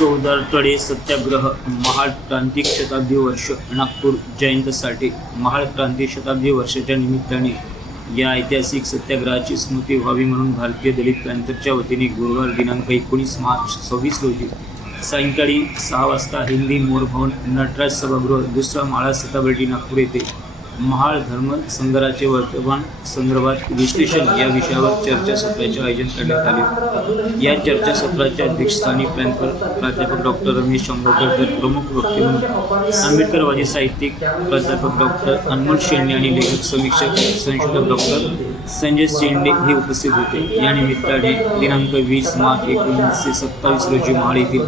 चौदार तळे सत्याग्रह महाड क्रांती शताब्दी वर्ष नागपूर जयंतीसाठी महाड क्रांती शताब्दी वर्षाच्या निमित्ताने या ऐतिहासिक सत्याग्रहाची स्मृती व्हावी म्हणून भारतीय दलित पॅंथरच्या वतीने गुरुवार दिनांक 19 मार्च 26 रोजी सायंकाळी 6 वाजता हिंदी मोर भवन नटराज सभागृह दुसरा माळा सीताबर्डी नागपूर येथे महाड धर्म संघराचे वर्तमान संदर्भात विश्लेषण या विषयावर चर्चासत्राचे आयोजन करण्यात आले। या चर्चासत्राच्या अध्यक्षस्थानी पॅंथर प्राध्यापक डॉक्टर रमेश चंद्रकर तर प्रमुख वक्ते म्हणून आंबेडकरवादी साहित्यिक प्राध्यापक डॉक्टर अनमोल शेंडे आणि लेखक समीक्षक संशोधक डॉक्टर संजय शेंडे हे उपस्थित होते। या निमित्ताने दिनांक 20 मार्च 1927 रोजी महाड येथील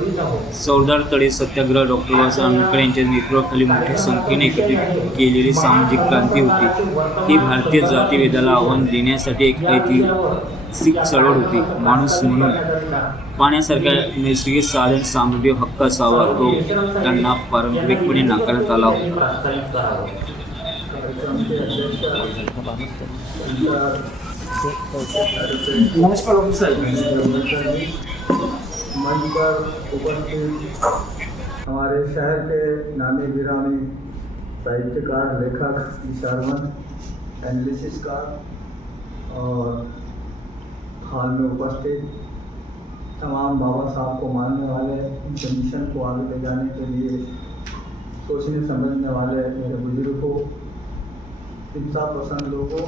चौदार तळे सत्याग्रह डॉक्टर बाबासाहेब आंबेडकर यांच्या नेतृत्वाखाली मोठ्या संख्येने एकत्रित केलेली सामाजिक क्रांती होती। ही भारतीय जातीभेदाला आव्हान देण्यासाठी एक ऐतिहासिक चळवळ होती। माणूस म्हणून पाण्यासारख्या नैसर्गिक साधन सामग्री हक्क असावा तो त्यांना पारंपरिकपणे नाकारण्यात आला होता। नमस्कार मंच पर उपस्थित हमारे शहर के नामी गिरामी साहित्यकार, लेखक, विचारवंत, एनालिसिसकार और हाल में उपस्थित तमाम बाबा साहब को मानने वाले, उनके मिशन को आगे ले जाने के लिए सोचने समझने वाले मेरे बुजुर्गों, इंसाफ पसंद लोगों,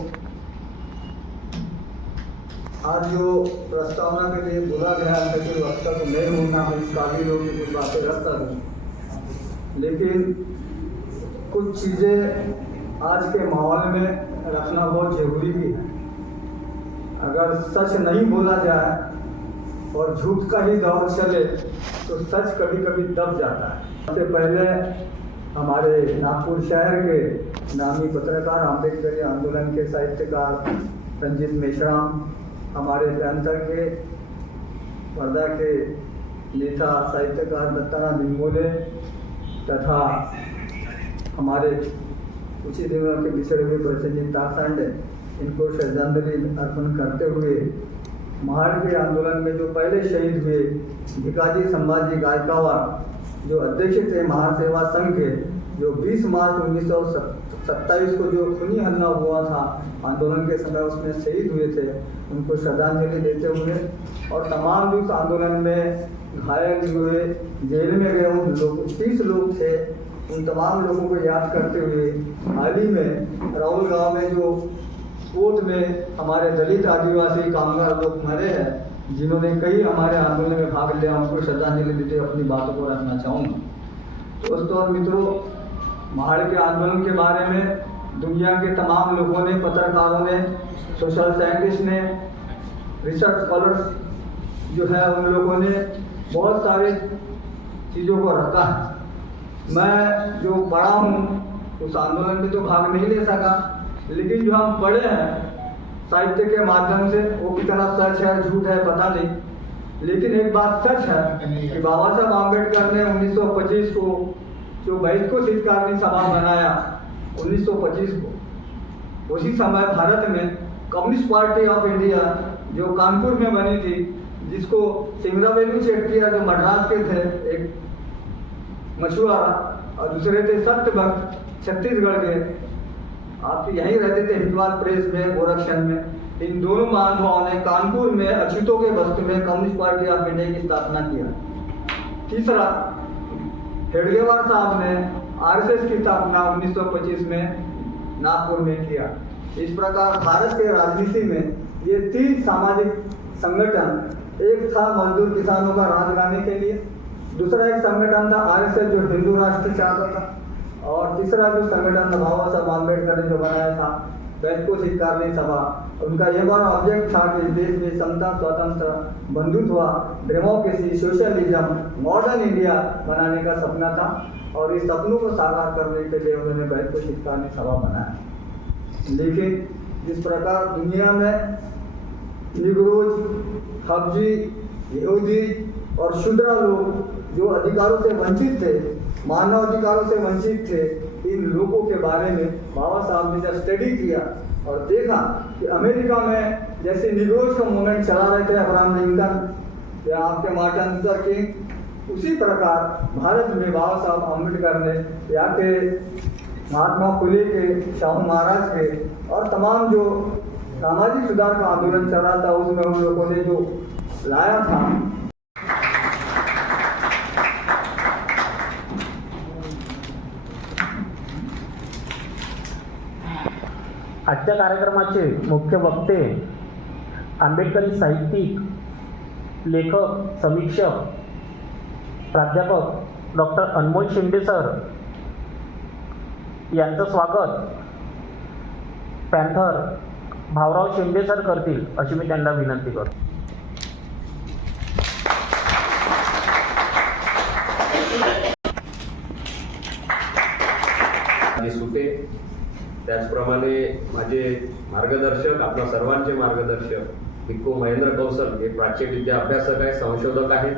आज जो प्रस्तावना के लिए बोला गया है कि वक्ता तो नहीं होना है, इसका भी लोग कुछ बातें रख सकते, लेकिन कुछ चीज़ें आज के माहौल में रखना बहुत जरूरी भी है। अगर सच नहीं बोला जाए और झूठ का ही दौर चले तो सच कभी कभी दब जाता है। सबसे पहले हमारे नागपुर शहर के नामी पत्रकार, अम्बेडकरी आंदोलन के साहित्यकार रंजीत मेश्राम, हमारे पैंथर के वर्धा के नेता साहित्यकार दत्तानाथ निंगोले तथा हमारे कुछ ही दिनों के पिछड़े हुए प्रसन्नजीत ताकसांडे, इनको श्रद्धांजलि अर्पण करते हुए महाड़ के आंदोलन में जो पहले शहीद हुए भिकाजी संभाजी गायकवाड़ जो अध्यक्ष थे महाड़ सेवा संघ के, जो 20 मार्च 1927 को जो खूनी हमला हुआ था आंदोलन के समय, उसमें शहीद हुए थे, उनको श्रद्धांजलि देते हुए और तमाम जो इस आंदोलन में घायल हुए, जेल में गए उन लोग 30 लोग थे, उन तमाम लोगों को याद करते हुए हाल ही में राहुल गांव में जो कोर्ट में हमारे दलित आदिवासी कामगार लोग मरे हैं, जिन्होंने कई हमारे आंदोलन में भाग लिया, उनको श्रद्धांजलि देते अपनी बातों को रखना चाहूँगा। दोस्तों और मित्रों, महाड़ के आंदोलन के बारे में दुनिया के तमाम लोगों ने, पत्रकारों ने, सोशल साइंटिस्ट ने, रिसर्च स्कॉलर्स जो है, उन लोगों ने बहुत सारे चीज़ों को रखा है। मैं जो पढ़ा हूँ उस आंदोलन में तो भाग नहीं ले सका, लेकिन जो हम पढ़े हैं साहित्य के माध्यम से वो कितना सच है झूठ है पता नहीं, लेकिन एक बात सच है कि बाबा साहब आम्बेडकर ने 1925 को जो बहिष्कृत हितकारिणी सभा बनाया 1925 को, उसी समय भारत में कम्युनिस्ट पार्टी ऑफ इंडिया जो कानपुर में बनी थी, जिसको सिंगरावेलू चेट्टिया जो मद्रास के थे, एक मछुआरा, और दूसरे थे सत्यभक्त छत्तीसगढ़ के, आप यहीं रहते थे हिंदवाल प्रेस में, गोरक्षण में। इन दोनों महानुभावों ने कानपुर में अछूतों के बस्ती में कम्युनिस्ट पार्टी ऑफ इंडिया की स्थापना किया। तीसरा, हेडगेवार साहब ने आरएसएस की स्थापना 1925 में नागपुर में किया। इस प्रकार भारत के राजनीति में ये 3 सामाजिक संगठन, एक था मजदूर किसानों का राज लाने के लिए, दूसरा एक संगठन था आरएसएस जो हिंदू राष्ट्र चाहता था, और तीसरा जो संगठन था बाबा साहब आम्बेडकर ने जो बनाया था बहिष्कृत हितकारिणी सभा। उनका यह बड़ा ऑब्जेक्ट था कि देश में समता, स्वतंत्र, बंधुत्व, डेमोक्रेसी, सोशलिज्म, मॉडर्न इंडिया बनाने का सपना था, और इस सपनों को साकार करने के लिए उन्होंने बहिष्कृत हितकारिणी सभा बनाया। लेकिन जिस प्रकार दुनिया में निग्रोज, हब्जी, यहूदी और शूद्र लोग जो अधिकारों से वंचित थे, मानव अधिकारों से वंचित थे, इन लोगों के बारे में बाबा साहब ने जब स्टडी किया और देखा कि अमेरिका में जैसे निग्रोज का मूवमेंट चला रहे थे अब्राहम लिंकन या आपके मार्टिन लूथर किंग, उसी प्रकार भारत में बाबा साहब अम्बेडकर ने यहाँ के महात्मा फुले के, शाहू महाराज के और तमाम जो सामाजिक सुधार का आंदोलन चल रहा था उसमें उन लोगों ने जो लाया था। आजच्या कार्यक्रमाचे मुख्य वक्ते आंबेडकरी साहित्यिक, लेखक, समीक्षक, प्राध्यापक डॉक्टर अनमोल शिंदे सर यांचं स्वागत पॅन्थर भाऊराव शिंदे सर करतील अशी मी त्यांना विनंती करतो. सुटे त्याचप्रमाणे माझे मार्गदर्शक, आपल्या सर्वांचे मार्गदर्शक भिक्खू महेंद्र कौशल हे प्राच्यविद्या अभ्यासक आहे, संशोधक आहेत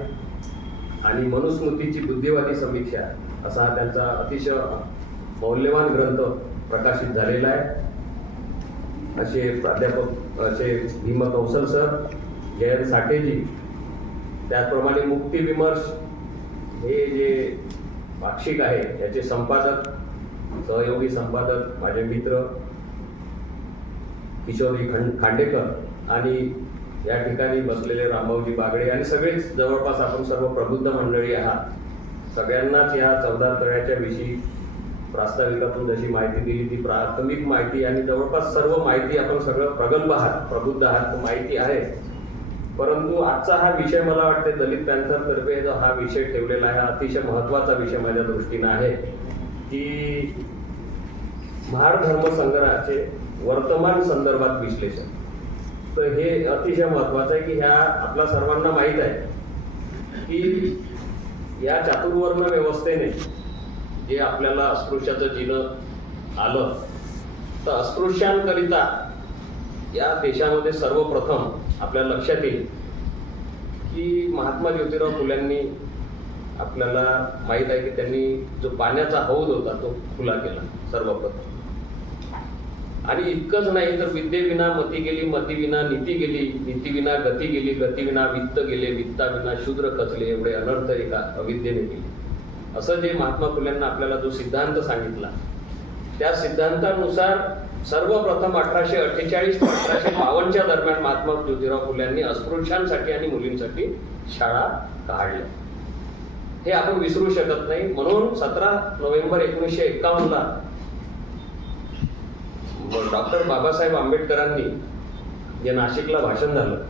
आणि मनुस्मृतीची बुद्धिवादी समीक्षा असा हा त्यांचा अतिशय मौल्यवान ग्रंथ प्रकाशित झालेला आहे. असे प्राध्यापक असे भीम कौशल सर, जयंत साठेजी, त्याचप्रमाणे मुक्तिविमर्श हे जे पाक्षिक आहे याचे संपादक, सहयोगी संपादक माझे मित्र किशोरी खांडेकर आणि या ठिकाणी बसलेले रामभाऊजी बागडे आणि सगळेच जवळपास आपण सर्व प्रबुद्ध मंडळी आहात. सगळ्यांनाच या 14 तळ्याच्या विषयी प्रास्ताविकातून जशी माहिती दिली ती प्राथमिक माहिती आणि जवळपास सर्व माहिती आपण सगळं प्रगल्भ आहात, प्रबुद्ध आहात, माहिती आहे. परंतु आजचा हा विषय मला वाटते दलित पॅन्थर तर्फे जो हा विषय ठेवलेला आहे हा अतिशय महत्त्वाचा विषय माझ्या दृष्टीने आहे की महार धर्म संग्रहाचे वर्तमान संदर्भात विश्लेषण. तर हे अतिशय महत्त्वाचं आहे की ह्या आपल्या सर्वांना माहीत आहे की या चातुर्वर्ण व्यवस्थेने जे आपल्याला अस्पृश्याचं जीवन आलं तर अस्पृश्यांकरिता या देशामध्ये सर्वप्रथम आपल्या लक्षात येईल की महात्मा ज्योतिराव फुल्यांनी आपल्याला माहीत आहे की त्यांनी जो पाण्याचा हौद होता तो खुला केला सर्वप्रथम. आणि इतकंच नाही तर विद्येविना मती गेली, मतीविना नीती गेली, नीतीविना गती गेली, गतीविना वित्त गेले, वित्ताविना शूद्र खचले, एवढे अनर्थ एका अविद्येने गेले. असं जे महात्मा फुल्यांना आपल्याला जो सिद्धांत सांगितला त्या सिद्धांतानुसार सर्वप्रथम 1848 ते 1852च्या दरम्यान महात्मा ज्योतिराव फुल्यांनी अस्पृश्यांसाठी आणि मुलींसाठी शाळा काढल्या. हे आपण विसरू शकत नाही. म्हणून 17 नोव्हेंबर 1951ला डॉक्टर बाबासाहेब आंबेडकरांनी जे नाशिकला भाषण झालं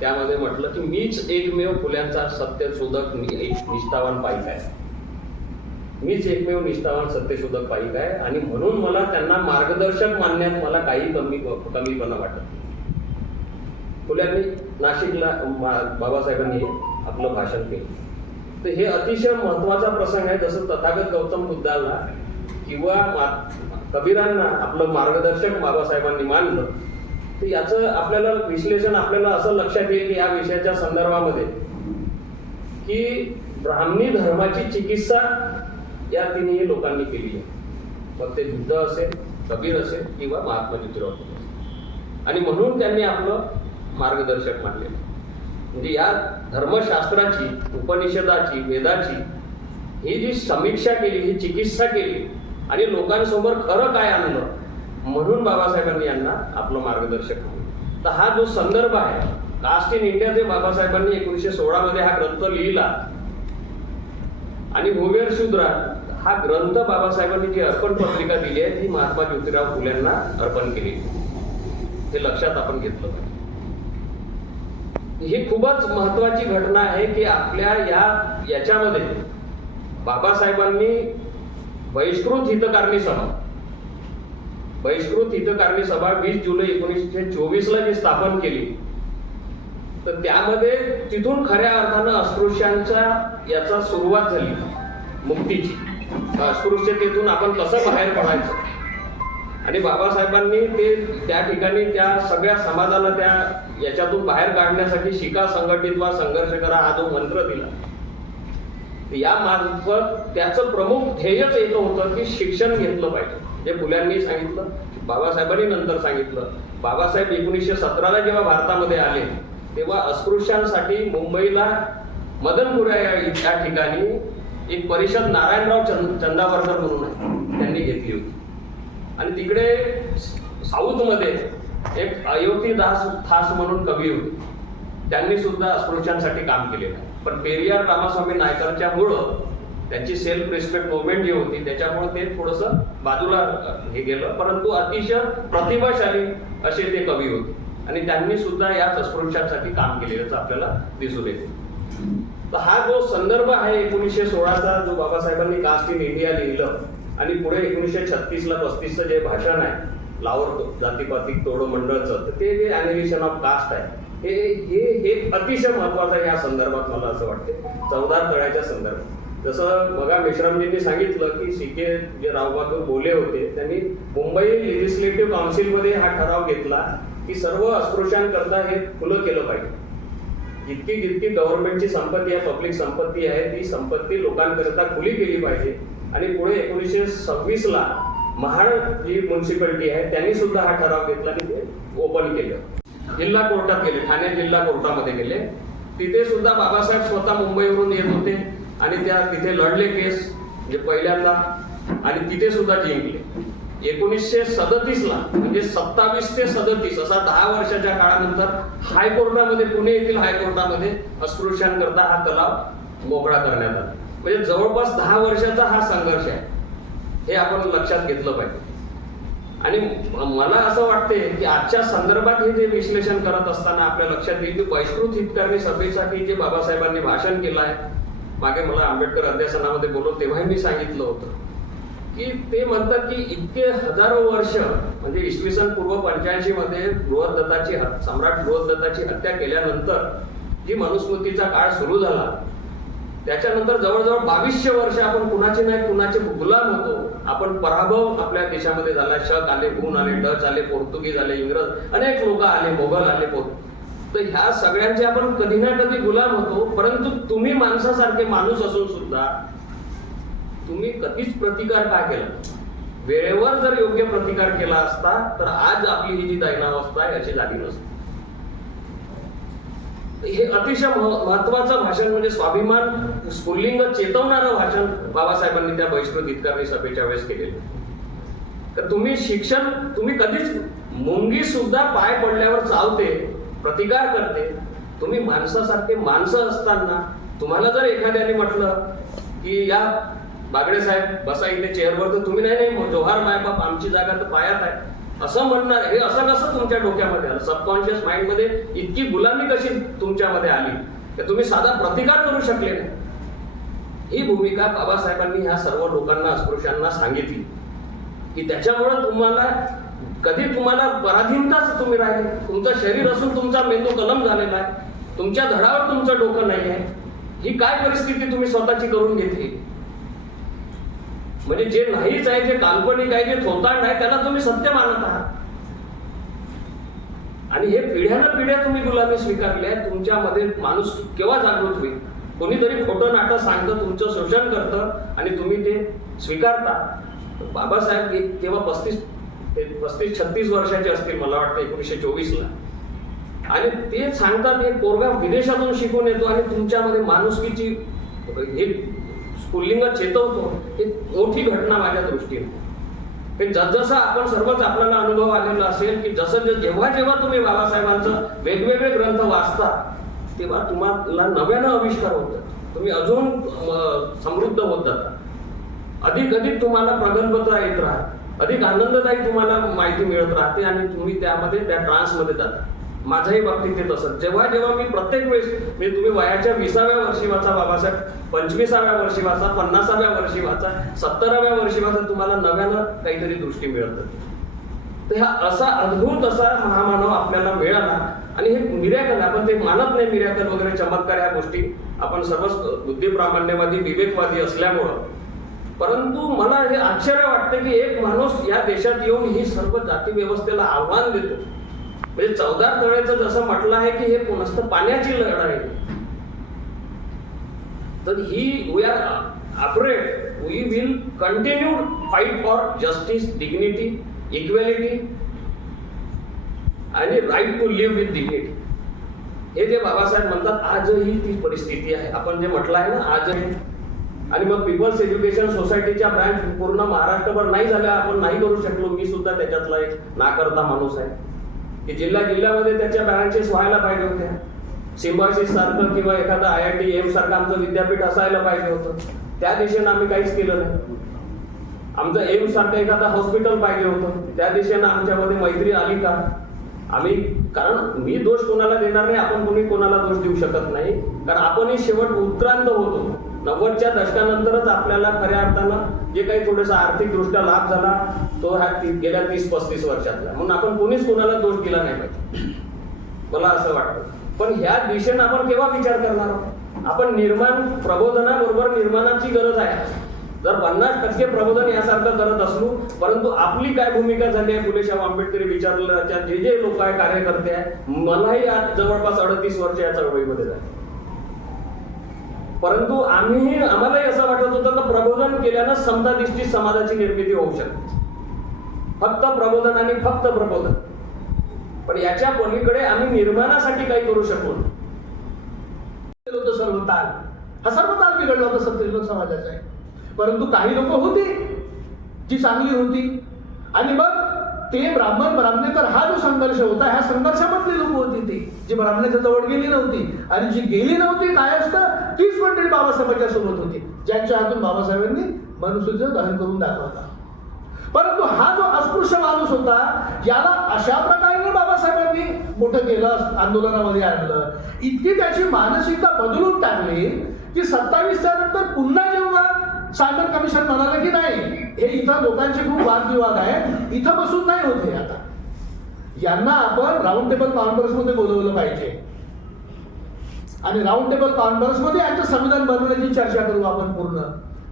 त्यामध्ये म्हटलं की मीच एकमेव फुल्यांचा सत्यशोधक निष्ठावान पाईक आहे. मीच एकमेव निष्ठावान सत्यशोधक पाईक आहे आणि म्हणून मला त्यांना मार्गदर्शक मानण्यात मला काही कमीपणा वाटत नाही. फुल्यांनी नाशिकला बाबासाहेबांनी आपलं भाषण केलं. तर हे अतिशय महत्वाचा प्रसंग आहे. जसं तथागत गौतम बुद्धाला किंवा कबीरांना आपलं मार्गदर्शक बाबासाहेबांनी मानलं तर याचं आपल्याला विश्लेषण आपल्याला असं लक्षात येईल की या विषयाच्या संदर्भामध्ये की ब्राह्मणी धर्माची चिकित्सा या तिन्ही लोकांनी केली आहे. मग ते बुद्ध असेल, कबीर असेल किंवा महात्मा ज्योतिराव फुले असेल. आणि म्हणून त्यांनी आपलं मार्गदर्शक मानले. म्हणजे या धर्मशास्त्राची, उपनिषदाची, वेदाची ही जी समीक्षा केली, ही चिकित्सा केली आणि लोकांसमोर खरं काय आणलं म्हणून बाबासाहेबांनी यांना आपलं मार्गदर्शक मानलं. तर हा जो संदर्भ आहे कास्ट इन इंडिया जे बाबासाहेबांनी 1916 मध्ये हा ग्रंथ लिहिला आणि भुवेर शूद्रा हा ग्रंथ बाबासाहेबांनी जी अर्पण पत्रिका दिली आहे ती महात्मा ज्योतिराव फुल्यांना अर्पण केली. हे लक्षात आपण घेतलं पाहिजे. ही खूपच महत्वाची घटना आहे की आपल्या याच्यामध्ये बाबासाहेबांनी बहिष्कृत हितकारणी सभा 20 जुलै 1924ला जी स्थापन केली तर त्यामध्ये तिथून खऱ्या अर्थानं अस्पृश्यांच्या याचा सुरुवात झाली मुक्तीची. अस्पृश्यतेतून आपण कसं बाहेर पडायचं आणि बाबासाहेबांनी ते त्या ठिकाणी त्या सगळ्या समाजाला त्या याच्यातून बाहेर काढण्यासाठी शिका, संघटित व्हा, संघर्ष करा हा जो मंत्र दिला या मार्फत त्याचं प्रमुख ध्येयच एक होतं की शिक्षण घेतलं पाहिजे. जे फुल्यांनी सांगितलं, बाबासाहेबांनी नंतर सांगितलं. बाबासाहेब 1917ला जेव्हा भारतामध्ये आले तेव्हा अस्पृश्यांसाठी मुंबईला मदनपुरा या ठिकाणी एक परिषद नारायणराव चंदावरकर म्हणून आहे, त्यांनी घेतली होती. आणि तिकडे साऊथमध्ये एक अयोध्यदास म्हणून कवी होते, त्यांनी सुद्धा अस्पृश्यांसाठी काम केलेलं आहे. पण पेरियार रामास्वामी नायकरच्या मुळे त्यांची सेल्फ रिस्पेक्ट मुवमेंट जी होती त्याच्यामुळे ते थोडंसं बाजूला हे गेलं, परंतु अतिशय प्रतिभाशाली असे ते कवी होते आणि त्यांनी सुद्धा याच अस्पृश्यांसाठी काम केलेलं आपल्याला दिसून येते. तर हा जो संदर्भ आहे 1916चा, जो बाबासाहेबांनी कास्ट इन इंडिया लिहिलं आणि पुढे 1936ला 35चं जे भाषण आहे लाहोर जातीपातिक तोडो मंडळचं, तर ते जे ॲनिमेशन ऑफ कास्ट आहे हे अतिशय महत्वाचं आहे या संदर्भात. मला असं वाटते चौदार तळ्याच्या संदर्भात. जसं बघा मेश्रामजींनी सांगितलं की सीके जे रावबहादूर बोले होते, त्यांनी मुंबई लेजिस्लेटिव्ह काउन्सिलमध्ये हा ठराव घेतला की सर्व अस्पृश्यांकरता हे खुलं केलं पाहिजे. जितकी गव्हर्नमेंटची संपत्ती आहे, पब्लिक संपत्ती आहे, ती संपत्ती लोकांकरता खुली केली पाहिजे. आणि पुढे 1926ला महाड जी म्युन्सिपालिटी आहे त्यांनी सुद्धा हा ठराव घेतला आणि ते ओपन केलं. जिल्हा कोर्टात गेले, ठाणे जिल्हा कोर्टामध्ये गेले. तिथे सुद्धा बाबासाहेब स्वतः मुंबईवरून येत होते आणि तिथे लढले केस म्हणजे पहिल्यांदा, आणि तिथे सुद्धा जिंकले. 1937ला म्हणजे 27 ते 37 असा 10 वर्षाच्या काळानंतर हायकोर्टामध्ये, पुणे येथील हायकोर्टामध्ये अस्पृश्यांकरता हा तलाव मोकळा करण्यात आला. म्हणजे जवळपास 10 वर्षाचा हा संघर्ष आहे, हे आपण लक्षात घेतलं पाहिजे. आणि मला असं वाटते की आजच्या संदर्भात हे जे विश्लेषण करत असताना आपल्या लक्षात येईल की बहिष्कृत हितकारणी सभेसाठी जे बाबासाहेबांनी भाषण केलं आहे, मागे मला आंबेडकर अध्यासनामध्ये बोललो तेव्हाही मी सांगितलं होतं की ते म्हणतात की इतके हजारो वर्ष म्हणजे इसवी सन पूर्व 85 मध्ये सम्राट बृहद्दत्ताची हत्या केल्यानंतर जी मनुस्मृतीचा काळ सुरू झाला, त्याच्यानंतर जवळजवळ 2200 वर्ष आपण कुणाचे नाही कुणाचे गुलाम होतो. आपण पराभव आपल्या देशामध्ये झाला. शक आले, हुन आले, डच आले, पोर्तुगीज आले, इंग्रज, अनेक लोक आले, मोगल आले. तर ह्या सगळ्यांचे आपण कधी ना कधी गुलाम होतो. परंतु तुम्ही माणसासारखे माणूस असून सुद्धा तुम्ही कधीच प्रतिकार का केला? वेळेवर जर योग्य प्रतिकार केला असता तर आज आपली ही जी दैनावस्था आहे अशी झाली नसती. हे अतिशय महत्वाचं भाषण म्हणजे स्वाभिमान स्फुल्लिंग चेतवणारं भाषण बाबासाहेबांनी त्या बहिष्कृत हितकारणी सभेच्या वेळेस केलेलं. तर तुम्ही शिक्षण, तुम्ही कधीच मुंगी सुद्धा पाय पडल्यावर चावते, प्रतिकार करते. तुम्ही माणसासारखे माणसं असताना तुम्हाला जर एखाद्याने म्हटलं की या बागडे साहेब बसा इथे चेअरवर, तर तुम्ही नाही जोहार मायबाप आमची जागा तर पायात आहे असं म्हणणार. हे असं कसं तुमच्या डोक्यामध्ये आलं? सबकॉन्शियस माइंड मध्ये इतकी गुलामी कशी तुमच्यामध्ये आली की तुम्ही साधा प्रतिकार करू शकले नाही? ही भूमिका बाबासाहेबांनी ह्या सर्व लोकांना, अस्पृश्यांना सांगितली की त्याच्यामुळे तुम्हाला पराधीनताच तुम्ही राहिले. तुमचं शरीर असून तुमचा मेंदू कलम झालेला आहे, तुमच्या धडावर तुमचं डोकं नाही आहे. ही काय परिस्थिती तुम्ही स्वतःची करून घेतली? म्हणजे जे नाहीच आहे, जे काल्पनिक आहे, जे थोतांड आहे, त्याला तुम्ही सत्य मानत आहात. आणि हे पिढ्या तुम्ही गुलामी स्वीकारली आहे. तुमच्यामध्ये माणूस केव्हा जागृत होईल? कोणीतरी खोटं नाटक सांगतं, तुमचं शोषण करतं आणि तुम्ही ते स्वीकारता. बाबासाहेब तेव्हा 35-36 वर्षाचे असतील मला वाटतं 1924ला, आणि ते सांगतात एक पोरगा विदेशातून शिकून येतो आणि तुमच्यामध्ये माणुसकीची हे स्फुल्लिंग चेतवतो. ही मोठी घटना माझ्या दृष्टीने. जसं आपण सर्वच आपल्याला अनुभव आलेला असेल की जेव्हा तुम्ही बाबासाहेबांचं वेगवेगळे ग्रंथ वाचता तेव्हा तुम्हाला नव्यानं आविष्कार होतात. तुम्ही अजून समृद्ध होत जाता. अधिक तुम्हाला प्रगल्भता येत राहते, अधिक आनंददायी तुम्हाला माहिती मिळत राहते आणि तुम्ही त्यामध्ये त्या ट्रान्समध्ये जाता. माझ्याही बाबतीत ते तसंच. जेव्हा मी प्रत्येक वेळेस म्हणजे तुम्ही वयाच्या 20व्या वर्षी वाचा बाबासाहेब, 25व्या वर्षी वाचा, 50व्या वर्षी वाचा, 70व्या वर्षी वाचा, तुम्हाला नव्यानं काहीतरी दृष्टी मिळत. तर हा असा अद्भुत असा महामानव आपल्याला मिळाला. आणि हे मिरॅकल, आपण ते मानत नाही मिरॅकल वगैरे चमत्कार ह्या गोष्टी, आपण सर्वच बुद्धिप्रामाण्यवादी विवेकवादी असल्यामुळं. परंतु मला हे आश्चर्य वाटते की एक माणूस या देशात येऊन ही सर्व जाती व्यवस्थेला आव्हान देतो. म्हणजे चौदार तळ्याचं जसं म्हटलं आहे की हे नुसतं पाण्याची लढाई, तर ही we are operate, we will continue fight for justice, dignity, equality आणि right to live with dignity. हे जे बाबासाहेब म्हणतात आजही ती परिस्थिती आहे. आपण जे म्हटलं आहे ना आजही. आणि मग पीपल्स एज्युकेशन सोसायटीच्या ब्रँच पूर्ण महाराष्ट्रभर नाही झाल्या, आपण नाही करू शकलो. मी सुद्धा त्याच्यातला एक नाकर्ता माणूस आहे की जिल्ह्यामध्ये त्याच्या ब्रँचेस व्हायला पाहिजे होत्या. सिम्बायोसिस सारखं किंवा एखादं IIT एम्स सारखं आमचं विद्यापीठ असायला पाहिजे होतं. त्या दिशेनं आम्ही काहीच केलं नाही. आमचं एम्स सारखं एखादं हॉस्पिटल पाहिजे होतं. त्या दिशेनं आमच्यामध्ये मैत्री आली का? आम्ही, कारण मी दोष कोणाला देणार नाही, आपण कोणी कोणाला दोष देऊ शकत नाही, कारण आपणही शेवट उत्क्रांत होतो. 90च्या दशकानंतरच आपल्याला खऱ्या अर्थानं जे काही थोडासा आर्थिकदृष्ट्या लाभ झाला तो ह्या गेल्या 30-35 वर्षातला. म्हणून आपण कोणीच कोणाला दोष दिला नाही पाहिजे, मला असं वाटतं. पण ह्या दिशेनं आपण केव्हा विचार करणार आहोत? आपण प्रबोधनाबरोबर निर्माणाची गरज आहे. जर 50% प्रबोधन यासारखं करत असलो, परंतु आपली काय भूमिका झाली आहे फुले-शाहू आंबेडकरी विचारल्याच्या जे लोक आहे, कार्यकर्ते आहे, मलाही आज जवळपास 38 वर्ष या चळवळीमध्ये झाले. परंतु आम्हालाही असं वाटत होतं की प्रबोधन केल्यानं समताधिष्ठित समाजाची निर्मिती होऊ शकते. फक्त प्रबोधन आणि फक्त प्रबोधन. पण याच्या पलीकडे आम्ही निर्माणासाठी काही करू शकलो सर्व ताल, हा सर्व ताल बिघडला होता सत्यशोधक समाजाचा आहे. परंतु काही लोक होती जी चांगली होती, आणि मग ते ब्राह्मणेतर हा जो संघर्ष होता, ह्या संघर्षामधली लोक होती ती जी ब्राह्मणाच्या जवळ गेली नव्हती, आणि जी गेली नव्हती काय असतं, तीच मंडळी बाबासाहेबांच्या सोबत होती, ज्यांच्या हातून बाबासाहेबांनी मनुष्यचं दहन करून दाखवला. परंतु हा जो अस्पृश्य माणूस होता, याला अशा प्रकारे बाबासाहेबांनी मोठं केलं, आंदोलनामध्ये आणलं, इतकी त्याची मानसिकता बदलून टाकली की 27च्या नंतर पुन्हा जेव्हा सायमन कमिशन म्हणाले की नाही, हे इथं लोकांचे खूप वादविवाद आहेत, इथं बसून नाही होते, आता यांना आपण राऊंड टेबल कॉन्फरन्स मध्ये बोलवलं पाहिजे, आणि राऊंड टेबल कॉन्फरन्स मध्ये यांचं संविधान बनवण्याची चर्चा करू आपण पूर्ण.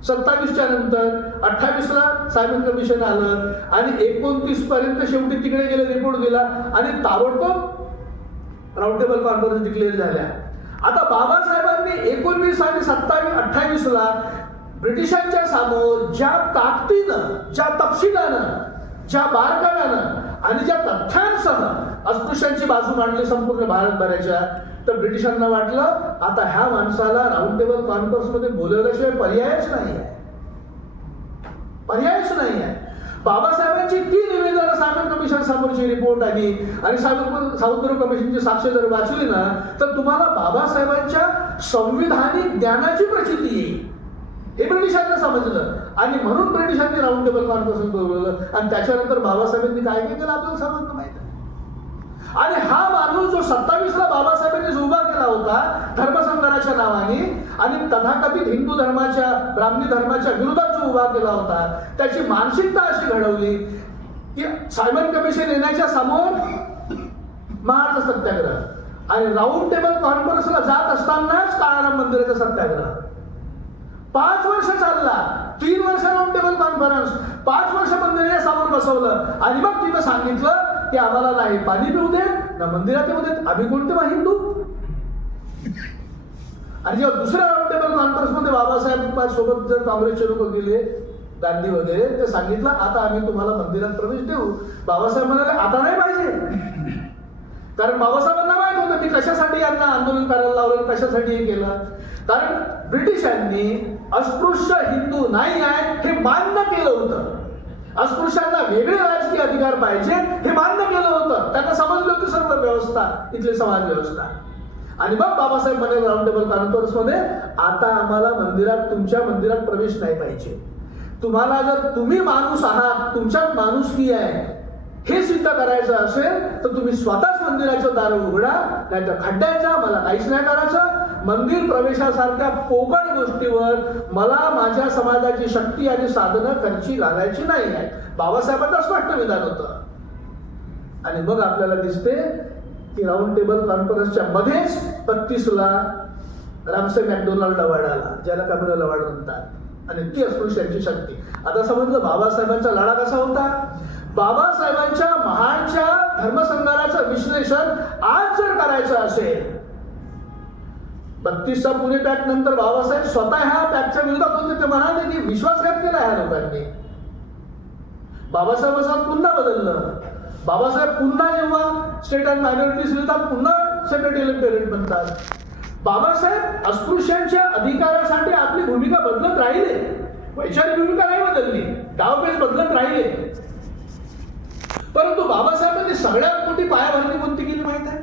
27च्या नंतर 28ला सायमन कमिशन आलं, आणि 29 पर्यंत शेवटी तिकडे गेले, रिपोर्ट दिला, आणि ताबडतोब राऊंड टेबल कॉन्फरन्स डिक्लेअर झाल्या. आता बाबासाहेबांनी 19 आणि 27, 28ला ब्रिटिशांच्या समोर ज्या ताकदीनं, ज्या तपशिलानं, ज्या बारकाव्यानं आणि ज्या तथ्यांसह अस्पृश्यांची बाजू मांडली संपूर्ण भारतभराच्या, तर ब्रिटिशांना वाटलं आता ह्या माणसाला राऊंड टेबल कॉन्फरन्स मध्ये बोलवल्याशिवाय पर्यायच नाही आहे, पर्यायच नाही आहे. बाबासाहेबांची 3 निवेदनं सायमन कमिशन समोरची रिपोर्ट आली, आणि सावंतराव कमिशनची साक्ष जर वाचली ना, तर तुम्हाला बाबासाहेबांच्या संविधानिक ज्ञानाची प्रचिती येईल, हे ब्रिटिशांना समजलं, आणि म्हणून ब्रिटिशांनी राऊंड टेबल कॉन्फरन्स बोलवलं. आणि त्याच्यानंतर बाबासाहेबांनी काय काय केलं आपल्याला सर्वांना माहिती आहे. आणि हा माणूस जो 27ला बाबासाहेबांनी जो उभा केला होता धर्मसंघाच्या नावाने, आणि तथाकथित हिंदू धर्माच्या, ब्राह्मणी धर्माच्या विरोधात जो उभा केला होता, त्याची मानसिकता अशी घडवली की सायमन कमिशन येण्याच्या समोर महाराज सत्याग्रह, आणि राऊंड टेबल कॉन्फरन्सला जात असतानाच काळाराम मंदिराचा सत्याग्रह. 5 वर्ष चालला, 3 वर्ष राऊंड टेबल कॉन्फरन्स, 5 वर्ष मंदिराच्या समोर बसवलं, आणि मग तिथं सांगितलं की आम्हाला नाही पाणी पिऊ देत, ना मंदिरात येऊ देत, आम्ही कोणते बा हिंदू. आणि जेव्हा दुसऱ्या राऊंड टेबल कॉन्फरन्स मध्ये बाबासाहेब सोबत जर काँग्रेसचे लोक गेले, गांधी वगैरे, ते सांगितलं आता आम्ही तुम्हाला मंदिरात प्रवेश देऊ. बाबासाहेब म्हणाले आता नाही पाहिजे, कारण बाबासाहेबांना माहित होतं की कशासाठी यांना आंदोलन करायला लावलं, कशासाठी हे केलं. कारण ब्रिटिशांनी अस्पृश्य हिंदू नाही आहेत हे मान्य केलं होतं, अस्पृश्यांना वेगळे राजकीय अधिकार पाहिजे हे मान्य केलं होतं, त्यांना समजलं होती सर्व व्यवस्था, इथली समाज व्यवस्था. आणि मग बाबासाहेब म्हणाले राऊंड टेबल कॉन्फरन्स मध्ये, आता आम्हाला मंदिरात, तुमच्या मंदिरात प्रवेश नाही पाहिजे. तुम्हाला जर तुम्ही माणूस आहात, तुमच्यात माणुसकी आहे हे सिद्ध करायचं असेल, तर तुम्ही स्वतःच मंदिराचं दार उघडा, नाही तर खड्ड्याचा, मला काहीच नाही करायचं. मंदिर प्रवेशासारख्या पोकळ गोष्टीवर मला माझ्या समाजाची शक्ती आणि साधनं खर्ची घालायची नाही आहे. बाबासाहेबांचं स्पष्ट विधान होतं. आणि मग आपल्याला दिसते की राऊंड टेबल कॉन्फरन्सच्या मध्येच 32ला रामसे मॅकडोनाल्ड लवाड आला, ज्याला कम्युनल लवाड म्हणतात, आणि ती अस्पृश्यांची शक्ती. आता समजलं बाबासाहेबांचा लढा कसा होता. बाबासाहेबांच्या महाडच्या धर्मसंघाचं विश्लेषण आज जर करायचं असेल, 32चा पुणे पॅक्ट नंतर बाबासाहेब स्वतः ह्या पॅक्टच्या विरोधात होते. ते म्हणाले की विश्वासघात केला ह्या लोकांनी. बाबासाहेबांचं पुन्हा बदललं. बाबासाहेब पुन्हा जेव्हा स्टेट अँड मायनॉरिटीज विरोधात पुन्हा सेक्रेटरी पेरेंट बनतात. बाबासाहेब अस्पृश्यांच्या अधिकारासाठी आपली भूमिका बदलत राहिले. वैचारिक भूमिका नाही बदलली, डावपेच बदलत राहिले. परंतु बाबासाहेबांनी सगळ्यात मोठी पायाभरणी कोणती केली माहित आहे?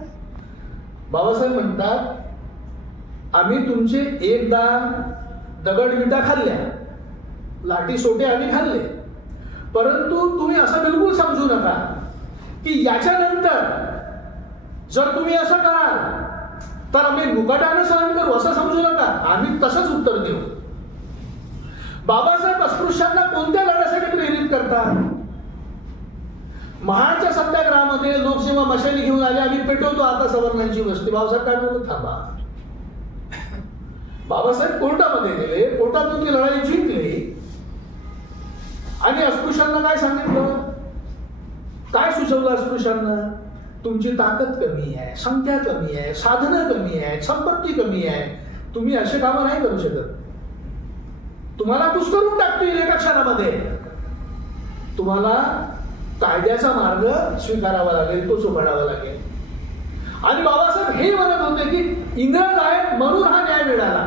बाबासाहेब म्हणतात, आम्ही तुमचे एकदा दगडविटा खाल्ल्या, लाठी सोटे आम्ही खाल्ले, परंतु तुम्ही असं बिलकुल समजू नका की याच्यानंतर जर तुम्ही असं कराल तर आम्ही मुकाट्यानं सहन करू, असं समजू नका. आम्ही तसंच उत्तर देऊ. बाबासाहेब अस्पृश्यांना कोणत्या लढ्यासाठी प्रेरित करतात? महाडच्या सत्याग्रहामध्ये लोक जेव्हा मशाली घेऊन आले, आम्ही पेटवतो आता सवर्णांची वस्ती, बाबासाहेब काय म्हणतो, थांबा. बाबासाहेब कोर्टामध्ये गेले, कोर्टातून ती लढाई जिंकली आणि अस्पृश्यांना काय सांगितलं, काय सुचवलं अस्पृश्यांना? तुमची ताकद कमी आहे, संख्या कमी आहे, साधनं कमी आहे, संपत्ती कमी आहे, तुम्ही असे कामं नाही करू शकत. तुम्हाला कुस्करून टाकतील एका क्षणामध्ये. तुम्हाला कायद्याचा मार्ग स्वीकारावा लागेल, तो सोडावा लागेल. आणि बाबासाहेब हे म्हणत होते की इंग्रज आहेत म्हणून हा न्याय मिळाला.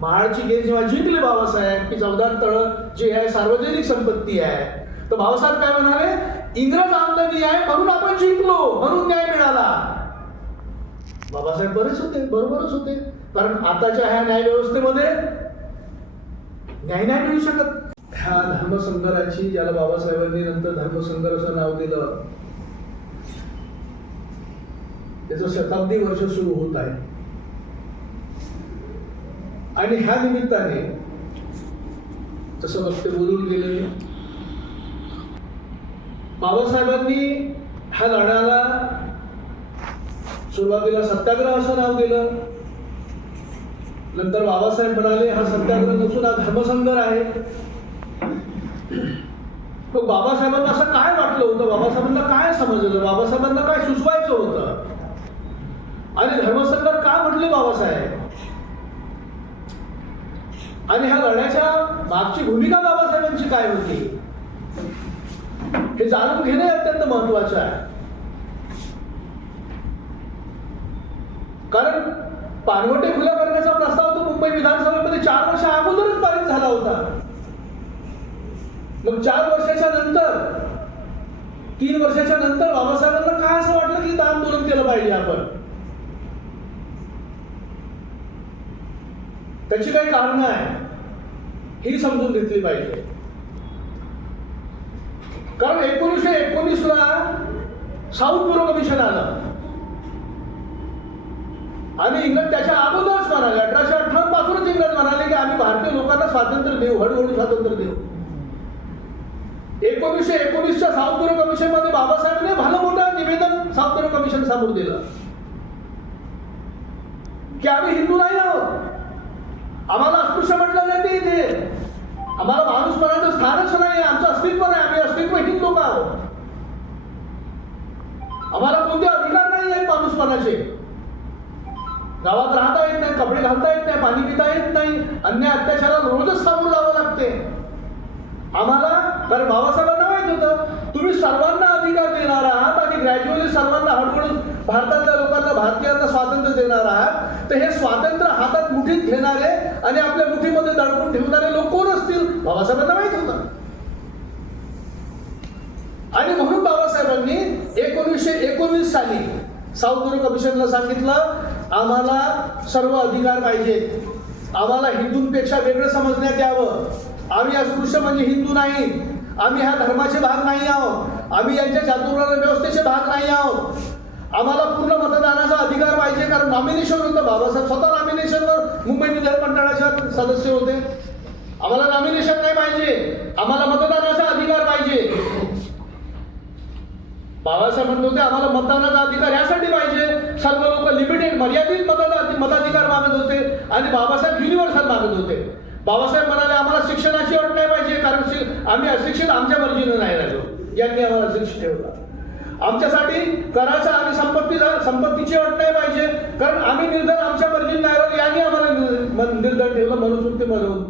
महाडची केस जेव्हा जिंकले बाबासाहेब की 14 तळ जे आहे सार्वजनिक संपत्ती आहे, तर बाबासाहेब काय म्हणाले, इंग्रज आमदानी आहे म्हणून आपण जिंकलो, म्हणून न्याय मिळाला. बाबासाहेब बरेच होते, बरोबरच होते. कारण आताच्या ह्या न्याय व्यवस्थेमध्ये न्याय नाही मिळू शकत. ह्या धर्मसंकराची, ज्याला बाबासाहेबांनी नंतर धर्मसंकर असं नाव दिलं, त्याचं शताब्दी वर्ष सुरू होत आहे. आणि ह्या निमित्ताने तसं वक्ते बोलून गेले, बाबासाहेबांनी ह्या लढ्याला सुरुवातीला सत्याग्रह असं नाव दिलं. नंतर बाबासाहेब म्हणाले हा सत्याग्रह नसून हा धर्मसंकर आहे. मग बाबासाहेबांना असं काय वाटलं होतं, बाबासाहेबांना काय समजलं, बाबासाहेबांना काय सुचवायचं होतं, आणि धर्मसंकर का म्हटले बाबासाहेब, आणि ह्या लढ्याच्या मागची भूमिका बाबासाहेबांची काय होती, हे जाणून घेणे अत्यंत महत्वाचं आहे. कारण पाणवठे खुला करण्याचा प्रस्ताव तो मुंबई विधानसभेमध्ये 4 वर्ष अगोदरच पारित झाला होता. मग 4 वर्षाच्या नंतर, 3 वर्षाच्या नंतर बाबासाहेबांना काय असं वाटलं की आंदोलन केलं पाहिजे आपण. त्याची काही कारणं आहे, ही समजून घेतली पाहिजे. कारण 1919ला साऊथ ब्युरो कमिशन आलं आणि इंग्रज त्याच्या अगोदरच म्हणाले, 1858 पासूनच इंग्रज म्हणाले की आम्ही भारतीय लोकांना स्वातंत्र्य देऊ, हळूहळू स्वातंत्र्य देऊ. 1919च्या साऊथ ब्युरो कमिशन मध्ये बाबासाहेबांनी भलं मोठं निवेदन साऊथ ब्युरो कमिशन समोर दिलं की आम्ही हिंदू नाही आहोत, आम्हाला अस्पृश्य म्हटलं जाते इथे, आम्हाला माणूसपणाचं स्थानच नाही, आमचं अस्तित्व नाही, आम्ही अस्तित्वहीन लोक आहोत, आम्हाला कोणते अधिकार नाही आहेत माणूसपणाचे, गावात राहता येत नाही, कपडे घालता येत नाही, पाणी पिता येत नाही, अन्य अत्याचाराला रोजच सामोरं जावं लागते आम्हाला. कारण बाबासाहेबांना माहित होतं तुम्ही सर्वांना अधिकार देणार आहात आणि ग्रॅज्युअली सर्वांना हळूहळू भारतातल्या लोकांना, भारतीयांना स्वातंत्र्य देणार आहात, तर हे स्वातंत्र्य हातात मुठीत घेणारे आणि आपल्या मुठीमध्ये दडपून ठेवणारे लोक कोण असतील, बाबासाहेबांना माहित होतं. आणि म्हणून बाबासाहेबांनी 1919 साली साऊथ ब्युरो कमिशनला सांगितलं आम्हाला सर्व अधिकार पाहिजेत, आम्हाला हिंदूंपेक्षा वेगळं समजण्यात यावं, आम्ही अस्पृश्य म्हणजे हिंदू नाही, आम्ही ह्या धर्माचे भाग नाही आहोत, आम्ही यांच्या चातुर्वर्ण्य व्यवस्थेचे भाग नाही आहोत, आम्हाला पूर्ण मतदानाचा अधिकार पाहिजे. कारण नॉमिनेशन होतं, बाबासाहेब स्वतः नॉमिनेशनवर मुंबई विधानमंडळाचे सदस्य होते. आम्हाला नॉमिनेशन नाही पाहिजे, आम्हाला मतदानाचा अधिकार पाहिजे. बाबासाहेब म्हणत होते आम्हाला मतदानाचा अधिकार यासाठी पाहिजे, सर्व लोक लिमिटेड मर्यादित मताधिकार मागत होते आणि बाबासाहेब युनिव्हर्सल मागत होते. बाबासाहेब म्हणाले आम्हाला शिक्षणाची अट नाही पाहिजे, कारण आम्ही अशिक्षित आमच्या मर्जीनं नाही राहिलो, यांनी आम्हाला शिक्षित ठेवला. आमच्यासाठी कराचा आणि संपत्तीची अट नाही पाहिजे, कारण आम्ही निर्धन आमच्या मर्जीने नाही राहिलो, यांनी आम्हाला निर्धन ठेवलं म्हणून ते म्हणून.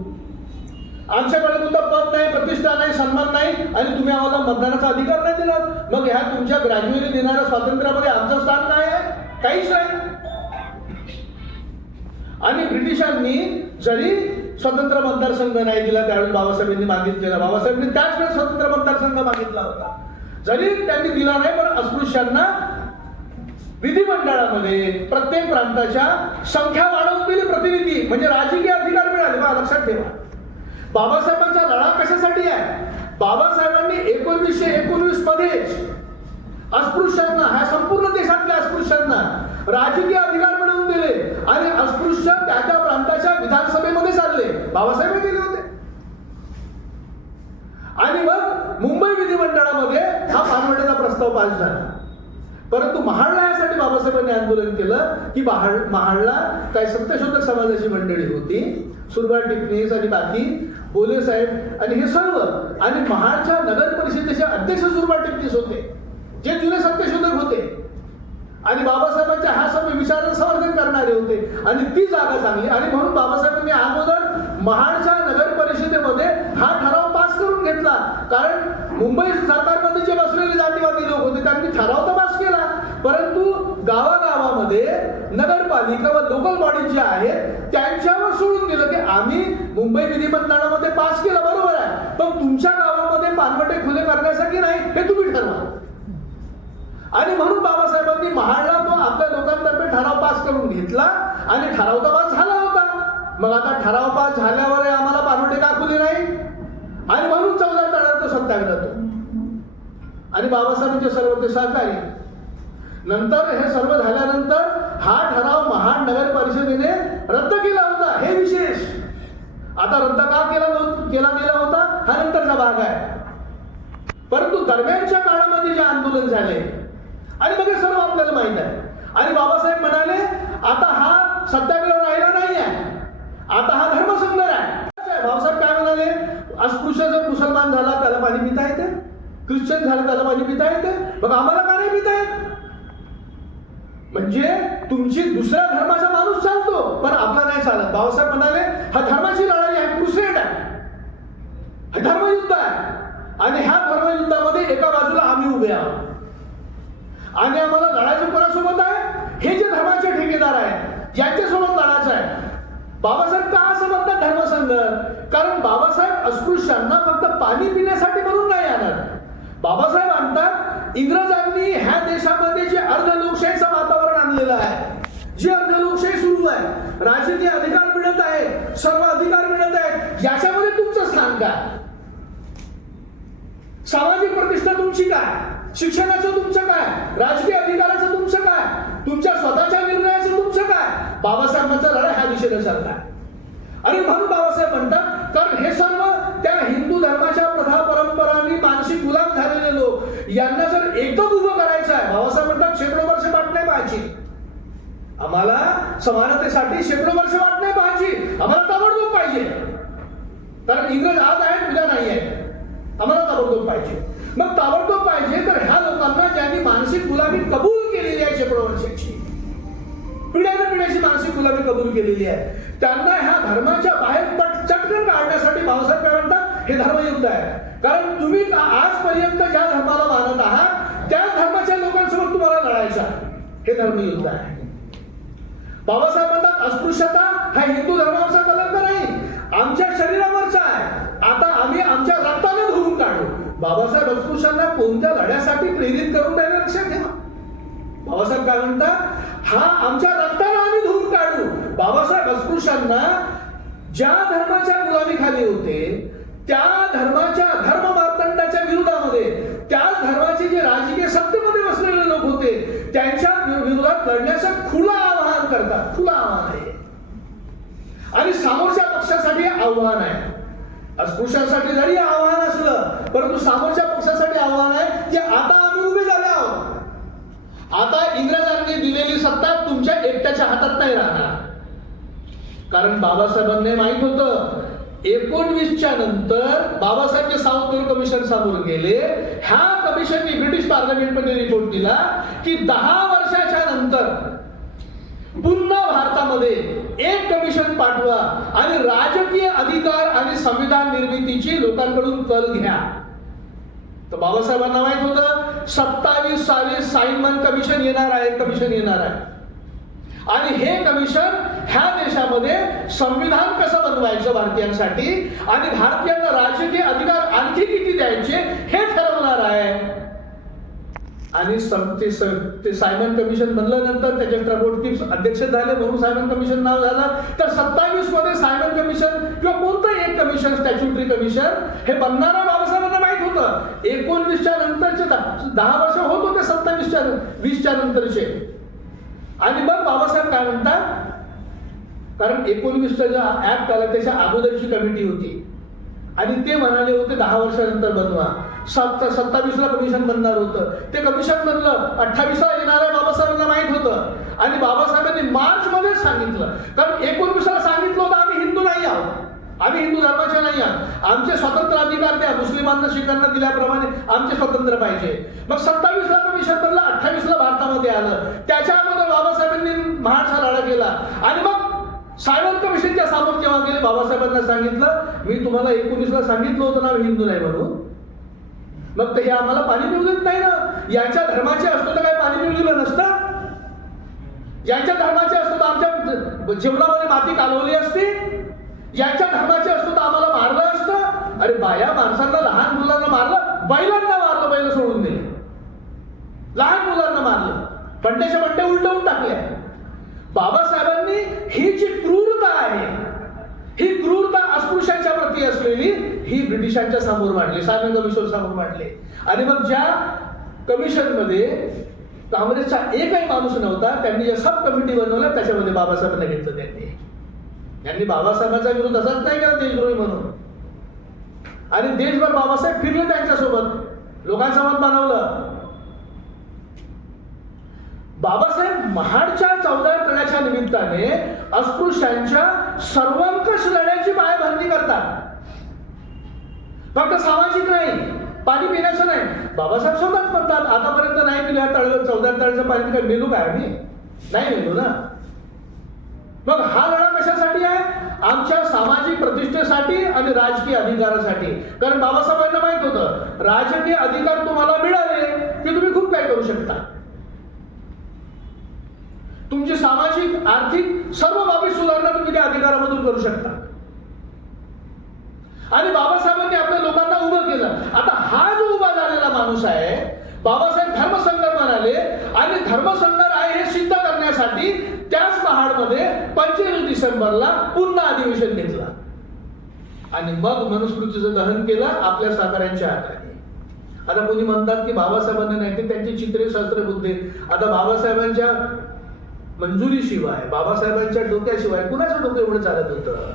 आमच्याकडे कोणतं पद नाही, प्रतिष्ठा नाही, सन्मान नाही आणि तुम्ही आम्हाला मतदानाचा अधिकार नाही देणार. मग ह्या तुमच्या ग्रॅज्युअली देणाऱ्या स्वातंत्र्यामध्ये आमचं स्थान काय आहे? काहीच नाही. आणि ब्रिटिशांनी जरी स्वतंत्र मतदारसंघ नाही दिला त्यावेळेस बाबासाहेबांनी मागितलेला, बाबासाहेबांनी त्याच वेळेस स्वतंत्र मतदारसंघ मागितला होता, जरी त्यांनी दिला नाही, पण अस्पृश्यांना विधिमंडळामध्ये प्रत्येक प्रांताच्या संख्या वाढवून दिली प्रतिनिधी, म्हणजे राजकीय अधिकार मिळाले. बा लक्षात ठेवा, बाबासाहेबांचा लढा कशासाठी आहे? बाबासाहेबांनी 1919 मध्येच अस्पृश्यांना, ह्या संपूर्ण देशातल्या अस्पृश्यांना राजकीय अधिकार मिळवून दिले आणि अस्पृश्य त्या त्या प्रांताच्या विधानसभेमध्ये चालले. बाबासाहेब गेले होते. आणि मग मुंबई विधिमंडळामध्ये हा पानवड्याचा प्रस्ताव पास झाला. परंतु महाडला यासाठी बाबासाहेबांनी आंदोलन केलं की महाडला काही सत्यशोधक समाजाची मंडळी होती, सुरबाळ टिपणीस आणि बाकी बोले साहेब आणि हे सर्व, आणि महाडच्या नगर परिषदेचे अध्यक्ष सुरबाळ टिपणीस होते, जे जुने सत्यशोधक होते आणि बाबासाहेबांच्या ह्या सर्व विचारांचं समर्थन करणारे होते. आणि ती जागा चांगली, आणि म्हणून बाबासाहेबांनी अगोदर महाडच्या नगर परिषदेमध्ये हा ठराव पास करून घेतला. कारण मुंबई सरकारमध्ये जे बसलेले जातीवादी लोक होते त्यांनी ठराव तर पास केला, परंतु गावागावामध्ये नगरपालिका व लोकल बॉडी ज्या आहेत त्यांच्यावर सोडून दिलं की आम्ही मुंबई विधिमंडळामध्ये पास केलं, बरोबर आहे, पण तुमच्या गावामध्ये पानवटे खुले करण्यासाठी नाही, हे तुम्ही ठरवा. आणि म्हणून बाबासाहेबांनी महाडला तो आपल्या लोकांतर्फे ठराव पास करून घेतला आणि ठराव तर पास झाला होता. मग आता ठराव पास झाल्यावर आम्हाला पानवटे का खुले नाही, आणि म्हणून 14 तळ्याचा सत्याग्रह तो. आणि बाबासाहेबांचे सर्व ते सहकारी. नंतर हे सर्व झाल्यानंतर हा ठराव महाड नगर परिषदेने रद्द केला होता. हे विशेष. आता रद्द का केला गेला होता हा नंतरचा भाग आहे. परंतु दरम्यानच्या काळामध्ये जे आंदोलन झाले आणि मग हे सर्व आपल्याला माहित आहे. आणि बाबासाहेब म्हणाले आता हा सत्याग्रह राहिला नाही आहे, आता हा धर्मसंघ आहे. बाबासाहेब काय म्हणाले? अस्पृश्य जर मुसलमान झाला त्याला पाणी पिता येते, ख्रिश्चन झाला त्याला पाणी पिता येते, मग आम्हाला का नाही पिता येत? म्हणजे तुमची दुसऱ्या धर्माचा माणूस चालतो पण आपला नाही चालत. बाबासाहेब म्हणाले हा धर्माची लढाई आहे, क्रुसेड आहे, हा धर्मयुद्ध आहे. आणि ह्या धर्मयुद्धामध्ये एका बाजूला आम्ही उभे आहोत आणि आम्हाला लढायचं कोणासोबत आहे? हे जे धर्माचे ठेकेदार आहेत यांच्यासोबत लढायचं आहे. बाबासाहेब का असं म्हणतात धर्मसंघ? कारण बाबासाहेब अस्पृश्यांना फक्त पाणी पिण्यासाठी म्हणून नाही आणत. बाबासाहेब म्हणतात इंग्रजांनी ह्या देशामध्ये जे अर्ध लोकशाहीचं वातावरण आणलेलं आहे, जी अर्ध लोकशाही सुरू आहे, राजकीय अधिकार मिळत आहे, सर्व अधिकार मिळत आहेत, याच्यामध्ये तुमचं स्थान काय? सामाजिक प्रतिष्ठा तुमची काय? शिक्षणाचं तुमचं काय? राजकीय अधिकाराचं तुमचं काय? तुमच्या स्वतःच्या निर्णयाचं तुमचं काय? बाबासाहेबांचा लढा ह्या दिशेने चालला. आणि म्हणून बाबासाहेब म्हणतात कारण हे सर्व त्या हिंदू धर्माच्या प्रथा परंपरांनी मानसिक गुलाम झालेले लोक यांना जर एकदम उभं करायचं आहे. बाबासाहेब म्हणतात शेकडो वर्ष वाट नाही पाहायची, आम्हाला समानतेसाठी शेकडो वर्ष वाट नाही पाहायची, आम्हाला ताबडतोब पाहिजे. कारण इंग्रज आज आहेत उद्या नाही आहे, आम्हाला ताबडतोब पाहिजे. मग ताबडतोब पाहिजे तर ह्या लोकांना ज्यांनी मानसिक गुलामी कबूल केलेली आहे शेकडो वर्षाची, पिढ्यानपिढ्याची मानसिक गुलामी कबूल केलेली आहे, त्यांना ह्या धर्माच्या बाहेर चटकन काढण्यासाठी बाबासाहेब काय म्हणतात हे धर्मयुद्ध आहे. कारण तुम्ही आजपर्यंत ज्या धर्माला मानत आहात त्या धर्माच्या लोकांसोबत तुम्हाला लढायचं आहे, हे धर्मयुद्ध आहे. बाबासाहेब म्हणतात अस्पृश्यता हा हिंदू धर्मावरचा कलंक नाही, आमच्या शरीरावरचा आहे, आता आम्ही आमच्या रक्ताने धुवून काढू. बाबासाहेब अस्पृश्यांना कोणत्या लढ्यासाठी प्रेरित करून द्यायला लक्षात ठेवा. बाबासाहेब काय म्हणतात हा आमच्या रक्ताने आम्ही धुवून काढू. बाबासाहेब अस्पृश्यांना ज्या धर्माच्या गुलामीखाली होते त्या धर्माच्या धर्म मार्तंडाच्या विरोधामध्ये, त्याच धर्माचे जे राजकीय सत्तेमध्ये बसलेले लोक होते त्यांच्या विरोधात लढण्याचं खुलं आवाहन करतात. खुलं आव्हान आहे आणि समोरच्या पक्षासाठी आव्हान आहे. अस्पृश्यांसाठी जरी आव्हान असलं परंतु समोरच्या पक्षासाठी आव्हान आहे की आता आम्ही उभे झाले आहोत, आता इंग्रजांनी दिलेली सत्ता तुमच्या एकट्याच्या हातात नाही राहणार. कारण बाबासाहेबांना माहित होतं 19च्या नंतर बाबासाहेब साऊथ कमिशन समोर गेले. ह्या कमिशनने ब्रिटिश पार्लमेंटमध्ये रिपोर्ट दिला की 10 वर्षाच्या नंतर पुन्हा भारतामध्ये एक कमिशन पाठवा आणि राजकीय अधिकार आणि संविधान निर्मितीची लोकांकडून कल घ्या. तर बाबासाहेबांना माहित होतं 27 साइमन कमिशन येणार आहे. आणि हे कमिशन ह्या देशामध्ये संविधान कसं बनवायचं भारतीयांसाठी आणि भारतीयांना राजकीय अधिकार आणखी किती द्यायचे हे ठरवणार आहे. आणि ते सायमन कमिशन बनल्यानंतर त्याचे ट्रबोटकीप्स अध्यक्ष झाले म्हणून सायमन कमिशन नाव झालं. तर 27 मध्ये सायमन कमिशन किंवा कोणतं एक कमिशन, स्टॅच्युटरी कमिशन हे बनणारं बाबासाहेबांना माहित होतं. 19च्या नंतरचे 10 वर्ष होत होते, 20च्या नंतरचे. आणि मग बाबासाहेब काय म्हणतात, कारण 19चा जो ऍक्ट आला त्याच्या अगोदरची कमिटी होती आणि ते म्हणाले होते 10 वर्षानंतर बनवा. 27ला कमिशन बनणार होतं, ते कमिशन बनलं. 28ला येणार आहे बाबासाहेबांना माहित होतं. आणि बाबासाहेबांनी मार्च मध्ये सांगितलं, कारण 19ला सांगितलं होतं आम्ही हिंदू नाही आहोत, आम्ही हिंदू धर्माचे नाही आहोत, आमचे स्वतंत्र अधिकार द्या, मुस्लिमांना शिखांना दिल्याप्रमाणे आमचे स्वतंत्र पाहिजे. मग 27ला कमिशन बनलं, 28ला भारतामध्ये आलं. त्याच्या अगोदर बाबासाहेबांनी महाडचा लढा केला. आणि मग सायमन कमिशनच्या समोर जेव्हा गेले, बाबासाहेबांना सांगितलं मी तुम्हाला 19ला सांगितलं होतं ना हिंदू नाही म्हणून, मग ते हे आम्हाला पाणी पिऊ देत नाही ना. यांच्या धर्माचे असतो तर काय पाणी पिऊ दिलं नसतं? यांच्या धर्माचे असतो तर आमच्या जेवणामध्ये माती कालवली असती? यांच्या धर्माचे असतो तर आम्हाला मारलं असतं? अरे बाया माणसांना, लहान मुलांना मारलं, बैलांना मारलं, बैल सोडून दिले, लहान मुलांना मारलं, बंड्याच्या बंड्या उलटवून टाकल्या. बाबासाहेबांनी ही जी क्रूरता आहे, ही क्रूरता अस्पृश्यांच्या प्रती असलेली ही ब्रिटिशांच्या समोर मांडली, सायमन कमिशन समोर मांडली. आणि मग ज्या कमिशन मध्ये काँग्रेसचा एकही माणूस नव्हता, त्यांनी ज्या सब कमिटी बनवल्या त्याच्यामध्ये बाबासाहेबांना घेतलं. त्यांनी बाबासाहेबांचा विरोध असाच नाही केला देशद्रोही म्हणून. आणि देशभर बाबासाहेब फिरले त्यांच्यासोबत, लोकांचं मत बनवलं. बाबासाहेब महाडच्या 14 तळ्याच्या निमित्ताने अस्पृश्यांच्या सर्वंकष लढ्याची पायभरणी करतात. फक्त सामाजिक नाही, पाणी पिण्याचं नाही. बाबासाहेब स्वतःच म्हणतात आतापर्यंत नाही पिल्या 14 तळ्याचं पाणी, काय मेलू काय आम्ही? नाही मेलू ना. मग हा लढा कशासाठी आहे? आमच्या सामाजिक प्रतिष्ठेसाठी आणि राजकीय अधिकारासाठी. कारण बाबासाहेबांना माहित होतं राजकीय अधिकार तुम्हाला मिळाले की तुम्ही खूप काही करू शकता, तुमची सामाजिक आर्थिक सर्व बाबी सुधारणा तुम्ही त्या अधिकारामधून करू शकता. आणि बाबासाहेबांनी आपल्या लोकांना उभं केलं. आता हा जो उभा झालेला माणूस आहे, बाबासाहेब धर्मसंकट म्हणाले आणि धर्मसंकट आहे हे सिद्ध करण्यासाठी त्याच महाडमध्ये 25 डिसेंबरला पुन्हा अधिवेशन घेतलं. आणि मग मनुस्मृतीचं दहन केलं आपल्या सहकाऱ्यांच्या हाताने. आता कोणी म्हणतात की बाबासाहेबांना नाही, ते त्यांची चित्रे शास्त्र बुद्धी. आता बाबासाहेबांच्या मंजुरीशिवाय, बाबासाहेबांच्या डोक्याशिवाय कुणाचं डोकं एवढं चालत होतं?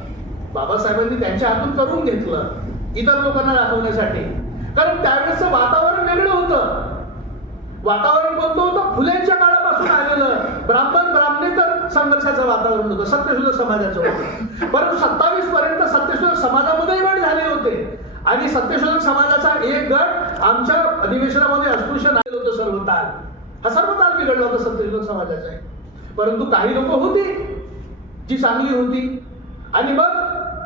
बाबासाहेबांनी त्यांच्या हातून करून घेतलं इतर लोकांना दाखवण्यासाठी. कारण त्यावेळेचं वातावरण वेगळं होतं. वातावरण कोणतं होतं? फुलेंच्या काळापासून आलेलं ब्राह्मणेतर संघर्षाचं वातावरण होतं, सत्यशोधक समाजाचं होतं. परंतु 27 पर्यंत सत्यशोधक समाजामध्ये गट झाले होते. आणि सत्यशोधक समाजाचा एक गट आमच्या अधिवेशनामध्ये अस्पृश्य नाही होतं. सर्व ताल, हा सर्व ताल बिघडला होता सत्यशोधक समाजाचा. परंतु काही लोक होती जी चांगली होती. आणि मग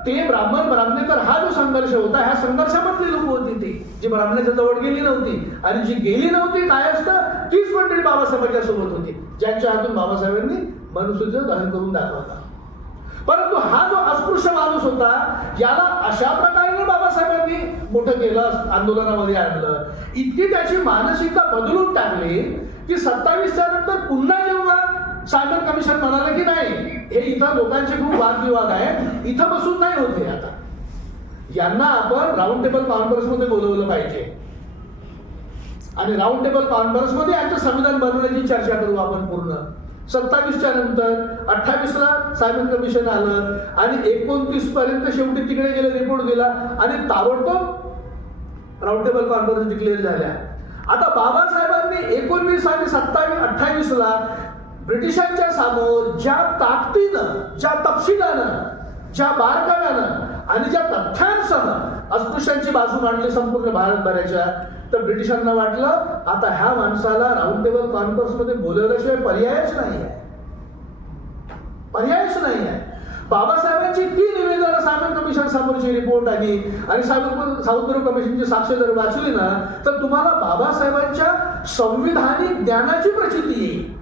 ते ब्राह्मणेतर हा जो संघर्ष होता, ह्या संघर्षामधली लोक होती ती जी ब्राह्मणाच्या जवळ गेली नव्हती. आणि जी गेली नव्हती काय असतं, तीच मंडळी बाबासाहेबांच्या सोबत होती, ज्यांच्या हातून बाबासाहेबांनी मनुस्मृतीचं दहन करून दाखवला. परंतु हा जो अस्पृश्य माणूस होता, याला अशा प्रकारे बाबासाहेबांनी मोठं केलं, आंदोलनामध्ये आणलं, इतकी त्याची मानसिकता बदलून टाकली की 27च्या नंतर पुन्हा जेव्हा सायमन कमिशन म्हणाले की नाही, हे इथं लोकांचे खूप वादविवाद आहेत, इथं बसून नाही होते, आता यांना आपण राऊंड टेबल कॉन्फरन्स मध्ये बोलवलं पाहिजे. आणि राऊंड टेबल कॉन्फरन्स मध्ये यांचं संविधान बनवण्याची चर्चा करू आपण पूर्ण. 27च्या नंतर 28ला सायमन कमिशन आलं आणि 29 पर्यंत शेवटी तिकडे गेले, रिपोर्ट दिला आणि ताबडतोब राऊंड टेबल कॉन्फरन्स डिक्लेअर झाल्या. आता बाबासाहेबांनी 19 आणि 27, 28ला ब्रिटिशांच्या समोर ज्या ताकदीनं, ज्या तपशिलानं, ज्या बारकाव्यानं आणि ज्या तथ्यांसह अस्पृश्यांची बाजू मांडली संपूर्ण भारतभराच्या, तर ब्रिटिशांना वाटलं आता ह्या माणसाला राऊंड टेबल कॉन्फरन्स मध्ये बोलवल्याशिवाय पर्यायच नाही आहे. बाबासाहेबांची ती निवेदन सायमन कमिशन समोरची रिपोर्ट आली आणि सावंतराव कमिशनची साक्ष जर वाचली ना तर तुम्हाला बाबासाहेबांच्या संविधानिक ज्ञानाची प्रचिती येईल.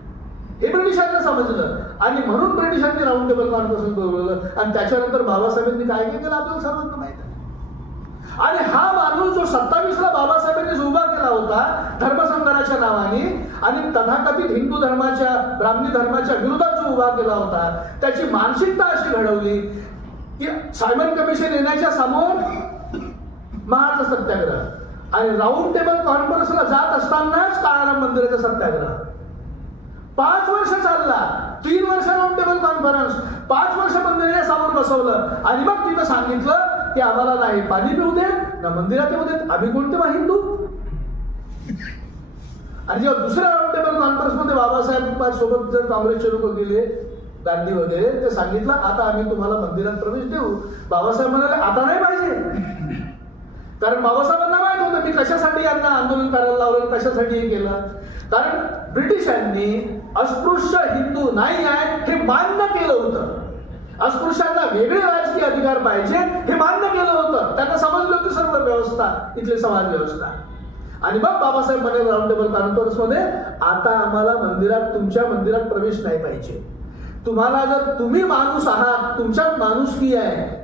हे ब्रिटिशांना समजलं आणि म्हणून ब्रिटिशांनी राऊंड टेबल कॉन्फरन्स बोलवलं आणि त्याच्यानंतर बाबासाहेबांनी काय काय केलं आपल्याला सर्वांना माहिती आहे. आणि हा माणूस जो 27ला बाबासाहेबांनी जो उभा केला होता धर्मसंघाच्या नावाने आणि तथाकथित हिंदू धर्माच्या ब्राह्मणी धर्माच्या विरोधात जो उभा केला होता त्याची मानसिकता अशी घडवली की सायमन कमिशन येण्याच्या समोर महाराज सत्याग्रह आणि राऊंड टेबल कॉन्फरन्सला जात असतानाच काळाराम मंदिराचा सत्याग्रह 5 वर्ष चालला. 3 वर्ष राऊंड टेबल कॉन्फरन्स, 5 वर्ष मंदिराच्या समोर बसवलं आणि मग तिथं सांगितलं की आम्हाला नाही पाणी पिऊ देत ना मंदिरात येऊ देत, आम्ही कोणते बा हिंदू. आणि जेव्हा दुसऱ्या राऊंड टेबल कॉन्फरन्स मध्ये बाबासाहेब सोबत जर काँग्रेसचे लोक गेले गांधी वगैरे ते सांगितलं आता आम्ही तुम्हाला मंदिरात प्रवेश देऊ. बाबासाहेब म्हणाले आता नाही पाहिजे, कारण बाबासाहेबांना माहित होतं मी कशासाठी यांना आंदोलन करायला लावलं, कशासाठी हे केलं. कारण ब्रिटिशांनी अस्पृश्य हिंदू नाही आहेत हे मान्य केलं होतं. अस्पृश्यांना वेगळे राजकीय अधिकार पाहिजे हे मान्य केलं होतं. त्यांना समजलं होती सर्व व्यवस्था, इथली समाज व्यवस्था. आणि मग बाबासाहेब म्हणाले राऊंड टेबल कॉन्फरन्स मध्ये आता आम्हाला मंदिरात तुमच्या मंदिरात प्रवेश नाही पाहिजे. तुम्हाला जर तुम्ही माणूस आहात, तुमच्यात माणुसकी आहे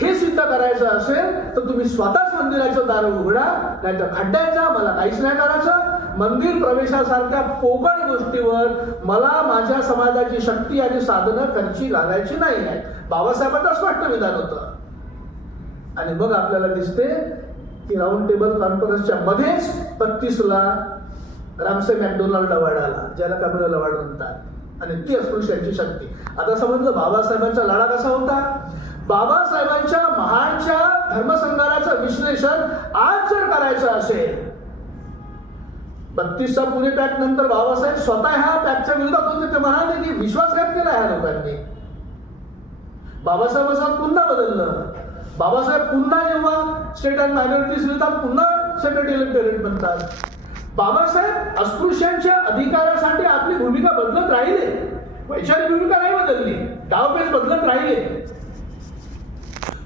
हे सिद्ध करायचं असेल तर तुम्ही स्वतःच मंदिराचं दार उघडा, नाही तर खड्ड्याचा मला काहीच नाही करायचं. मंदिर प्रवेशासारख्या पोकळ गोष्टीवर मला माझ्या समाजाची शक्ती आणि साधनं खर्ची घालायची नाही आहे. बाबासाहेबांचं स्पष्ट विधान होतं. आणि मग आपल्याला दिसते की राऊंड टेबल कॉन्फरन्सच्या मध्येच 32ला रामसे मॅकडोनाल्ड अवॉर्ड आला, ज्याला कम्युनल अवॉर्ड म्हणतात, आणि ती अस्पृश्यांची शक्ती. आता समजलं बाबासाहेबांचा लढा कसा होता. बाबासाहेबांच्या महाडच्या धर्मसंघाचं विश्लेषण आज जर करायचं असेल, 32चा पुणे पॅक्ट नंतर बाबासाहेब स्वतः ह्या पॅक्टच्या विरोधात होते. ते म्हणाले की विश्वासघात केला ह्या लोकांनी. बाबासाहेबांचं पुन्हा बदललं. बाबासाहेब पुन्हा जेव्हा स्टेट अँड मायनॉरिटीज लिहितात पुन्हा सेक्रेटरी इलेक्टोरेट बनतात. बाबासाहेब अस्पृश्यांच्या अधिकारासाठी आपली भूमिका बदलत राहिले. वैचारिक भूमिका नाही बदलली, डावपेच बदलत राहिले.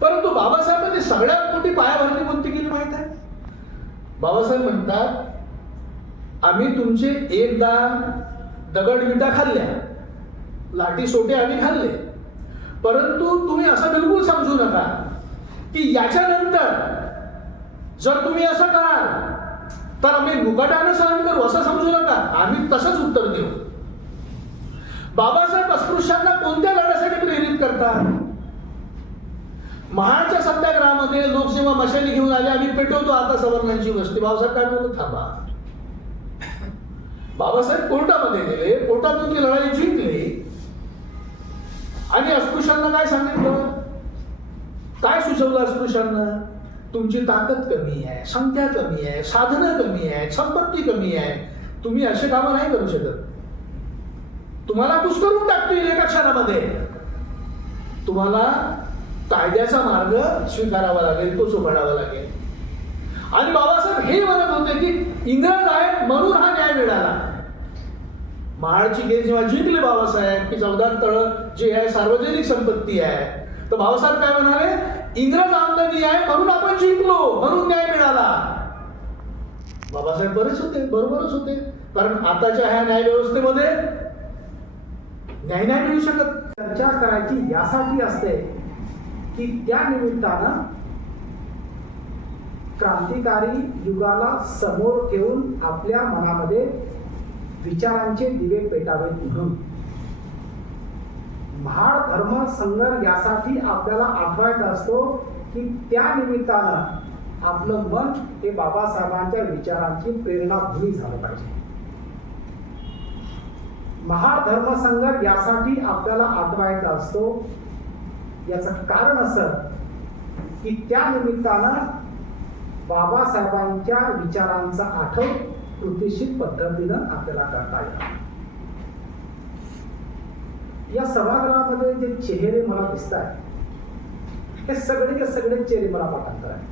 परंतु बाबासाहेबांनी सगळ्यात मोठी पायाभरणी कोणती केली माहित आहे. बाबासाहेब म्हणतात आम्ही तुमचे एकदा दगड विटा खाल्ल्या, लाठी सोटे आम्ही खाल्ले, परंतु तुम्ही असं बिलकुल समजू नका की याच्यानंतर जर तुम्ही असं कराल तर आम्ही मुकाट्यानं सहन करू असं समजू नका. आम्ही तसंच उत्तर देऊ. बाबासाहेब अस्पृश्यांना कोणत्या लढ्यासाठी प्रेरित करतात. महाडच्या सत्याग्रहामध्ये लोक जेव्हा मशाली घेऊन आले आम्ही पेटवतो आता सवर्णांची वस्ती, बाबासाहेब काय म्हणतो थांबा. बाबासाहेब कोर्टामध्ये गेले, कोर्टातून ती लढाई जिंकली आणि अस्पृश्यांना काय सांगितलं, काय सुचवलं अस्पृश्यांना, तुमची ताकद कमी आहे, संख्या कमी आहे, साधनं कमी आहे, संपत्ती कमी आहे, तुम्ही असे कामं नाही करू शकत. तुम्हाला कुस्करून टाकतील एका क्षणामध्ये. तुम्हाला कायद्याचा मार्ग स्वीकारावा लागेल, तो सोडावा लागेल. आणि बाबासाहेब हे म्हणत होते की इंग्रज आहेत म्हणून हा न्याय मिळाला. महाडची केस जेव्हा जिंकले बाबासाहेब की 14 तळ जे आहे सार्वजनिक संपत्ती आहे, तर बाबासाहेब काय म्हणाले इंग्रज आमदानी आहे म्हणून आपण जिंकलो, म्हणून न्याय मिळाला. बाबासाहेब बरेच होते, बरोबरच होते. कारण आताच्या ह्या न्याय व्यवस्थेमध्ये न्याय नाही मिळू शकत. चर्चा करायची यासाठी असते की त्या निमित्तानं क्रांतिकारी युगाला समोर ठेवून आपल्या मनामध्ये विचारांचे दिवे पेटावेत म्हणून. महाड धर्म संघर्ष यासाठी आपल्याला आठवायचं असतो की त्या निमित्तानं आपलं मन हे बाबासाहेबांच्या विचारांची प्रेरणाभूमी झालं पाहिजे. महाड धर्म संघर्ष यासाठी आपल्याला आठवायचा असतो. याचं कारण असं की त्या निमित्तानं बाबासाहेबांच्या विचारांचा आठव कृतीशील पद्धतीनं आपल्याला करता येईल. या सभागृहामध्ये जे चेहरे मला दिसत आहेत हे सगळे चेहरे मला पाठांतर आहे.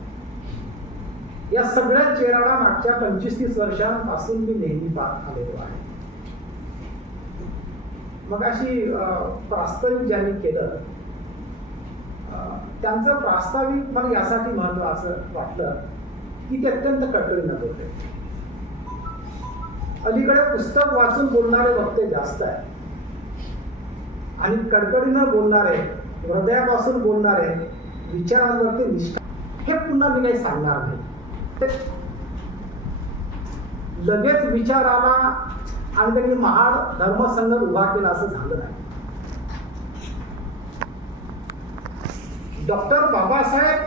या सगळ्या चेहऱ्याला मागच्या 25-30 वर्षांपासून मी नेहमी पाहत आलेलो आहे. मग अशी प्रास्ताविक ज्यांनी केलं त्यांचं प्रास्ताविक मला यासाठी महत्वाचं वाटलं की ते अत्यंत कटकळीनं बोलले. अलीकडे पुस्तक वाचून बोलणारे वक्ते जास्त आहे आणि कडकडीनं बोलणारे, हृदयापासून बोलणारे, विचारांवरती निष्ठा, हे पुन्हा मी काही सांगणार नाही. ते लगेच विचार आला आणि त्यांनी महाड धर्मसंघ उभा केला असं झालं नाही. डॉक्टर बाबासाहेब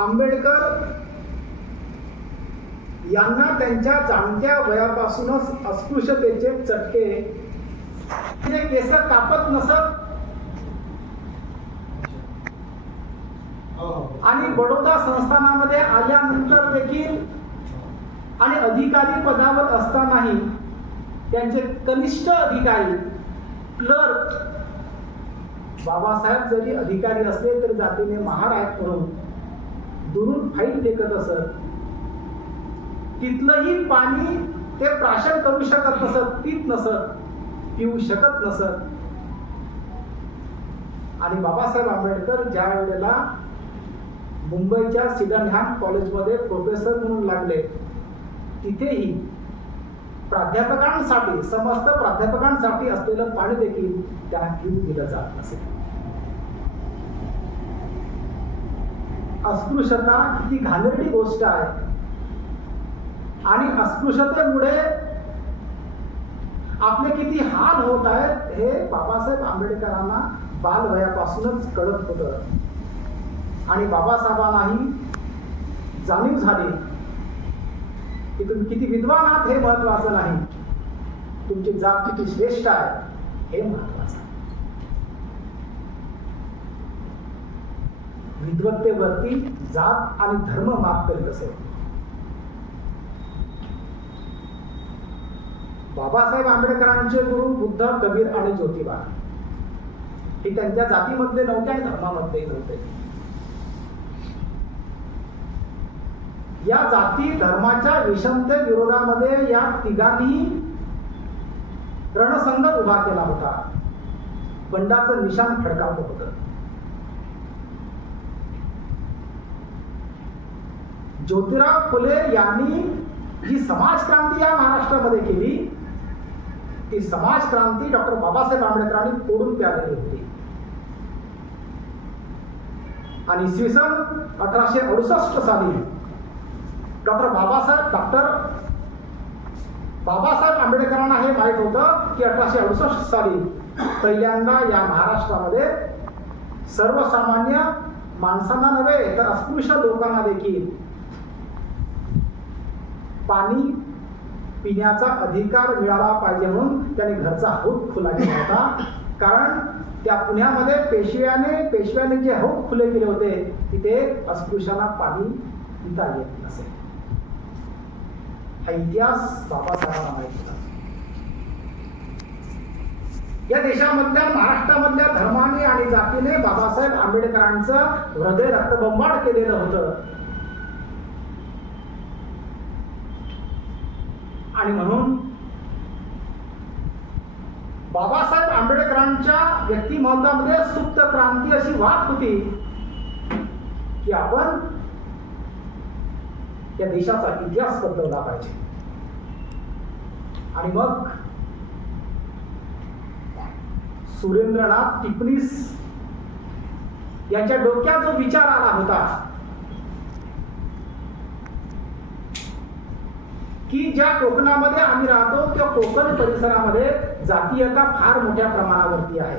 आंबेडकर यांना त्यांच्या जाणत्या वयापासूनच अस्पृश्यतेचे चटके, ते केस कापत नसत आणि बडोदा संस्थानामध्ये आल्यानंतर देखील आणि अधिकारी पदावर असतानाही त्यांचे कनिष्ठ अधिकारी क्लर्क, बाबासाहेब जरी अधिकारी असले तरी जातीने महार आहेत म्हणून दुरून फाईल फेकत असत. तिथलंही पाणी ते प्राशन करू शकत नसत, पित नसत, पिऊ शकत नसत. आणि बाबासाहेब आंबेडकर ज्या वेळेला मुंबईच्या सिडनहॅम कॉलेजमध्ये प्रोफेसर म्हणून लागले, तिथेही प्राध्यापकांसाठी, समस्त प्राध्यापकांसाठी असलेलं पाणी देखील त्यांना घेऊन दिलं जात नसेल. अस्पृश्यता किती घाणेरडी गोष्ट आहे आणि अस्पृश्यतेमुळे आपले किती हाल होत आहेत हे बाबासाहेब आंबेडकरांना बालवयापासूनच कळत होतं. आणि बाबासाहेबांनाही जाणीव झाली की तुम्ही किती विद्वान आहात हे महत्वाचं नाही, तुमची जात किती श्रेष्ठ आहे हे महत्वाचं. विद्वत्तेवरती जात आणि धर्म मात करीत असेल. बाबासाहेब आंबेडकरांचे गुरु बुद्ध, कबीर आणि ज्योतिबा हे त्यांच्या जातीमधले नव्हते आणि धर्मामध्ये नव्हते. या जाती धर्माच्या विषमते विरोधामध्ये या तिघांनी रणसंघ उभा केला होता. बंडाचं निशाण फडकावलं होतं. ज्योतिराव फुले यांनी जी समाज क्रांती या महाराष्ट्रामध्ये केली, ती समाज क्रांती डॉक्टर बाबासाहेब आंबेडकरांनी तोडून प्यालेली होती. आणि इसवी सन 1868 साली डॉक्टर बाबासाहेब आंबेडकरांना हे माहीत होतं की 1868 साली पहिल्यांदा या महाराष्ट्रामध्ये सर्वसामान्य माणसांना नव्हे तर अस्पृश्य लोकांना देखील पाणी पिण्याचा अधिकार मिळाला पाहिजे म्हणून त्यांनी घरचा हौद खुला केला होता. कारण त्या पुण्यामध्ये पेशव्याने जे हौद खुले केले होते तिथे अस्पृश्यांना पाणी पिता येत नसे. हा इतिहास बाबासाहेबांना माहिती होता. या देशामधल्या महाराष्ट्रामधल्या धर्माने आणि जातीने बाबासाहेब आंबेडकरांचं हृदय रक्तबंबाळ केलेलं होतं. आणि म्हणून बाबासाहेब आंबेडकरांच्या व्यक्तिमत्वामध्ये सुप्त क्रांती अशी वाट होती की आपण या देशाचा इतिहास बदलवला पाहिजे. आणि मग सुरेंद्रनाथ टिपणीस यांच्या डोक्यात जो विचार आला होता की ज्या कोकणामध्ये आम्ही राहतो त्या कोकण परिसरामध्ये जातीयता फार मोठ्या प्रमाणावरती आहे,